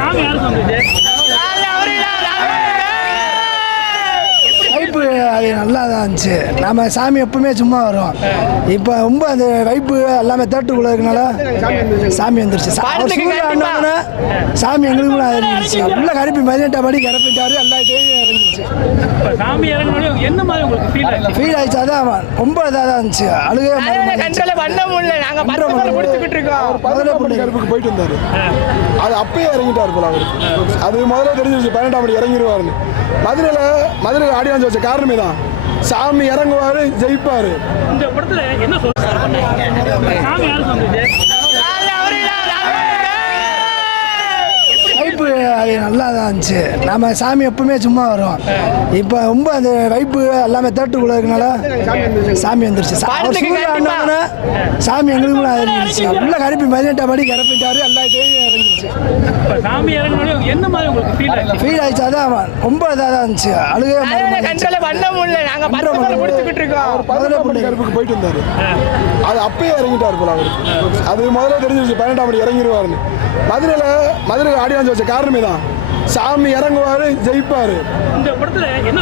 சாமி யாரு சொன்னது? வைப்பு அது நல்லா தான் இருந்துச்சு. நம்ம சாமி எப்பவுமே சும்மா வரும். இப்போ ரொம்ப அந்த வைப்பு எல்லாமே தேட்டுக்குள்ள இருக்கனால சாமி வந்துருச்சு. சாமி எங்களுக்குள்ள இருந்துச்சு. உள்ள கருப்பி 18 படி கிளப்பிட்டாரு. எல்லா தேவையும் இறங்கிடுச்சு. சாமி இறங்கினோட என்ன மாதிரி உங்களுக்கு ஃபீல் ஆயிடுச்சு. அதான் ரொம்ப இதாக தான் இருந்துச்சு. அழுகே கருப்புக்கு போயிட்டு வந்தாரு. அது அப்பயே இறங்கிட்டாரு போல அவரு. அது முதல்ல தெரிஞ்சிருச்சு 18 படி இறங்கிடுவாருன்னு. மதுரையில் ஆடியன்ஸ் வச்ச காரணமே தான் சாமி இறங்குவாரு, ஜெயிப்பாரு. இந்த படத்துல என்ன சொல்றாங்க? சாமி யாரு சொன்னது? வைப்பு அது நல்லா தான் இருந்துச்சு. நம்ம சாமி எப்பவுமே சும்மா வரும். இப்போ ரொம்ப அந்த வைப்பு எல்லாமே தேட்டுக்குள்ள இருக்கனால சாமி வந்துருச்சு. சாமி எங்களுக்குள்ள இருந்துச்சு. உள்ள கருப்பி 18 படி கிளப்பிட்டாரு. எல்லா தேவையும் இறங்கிடுச்சு. சாமி இறங்கினோட என்ன மாதிரி உங்களுக்கு ஃபீல் ஆயிடுச்சு. அதான் ரொம்ப இதாக தான் இருந்துச்சு. அழுகே கருப்புக்கு போயிட்டு வந்தாரு. அது அப்பயே இறங்கிட்டாரு போல அவரு. அது முதல்ல தெரிஞ்சிருச்சு 18 படி இறங்கிடுவாருன்னு. மதுரையில் ஆடியன்ஸ் வச்ச காரணமே தான் சாமி இறங்குவாரு, ஜெயிப்பாரு. இந்த படத்துல என்ன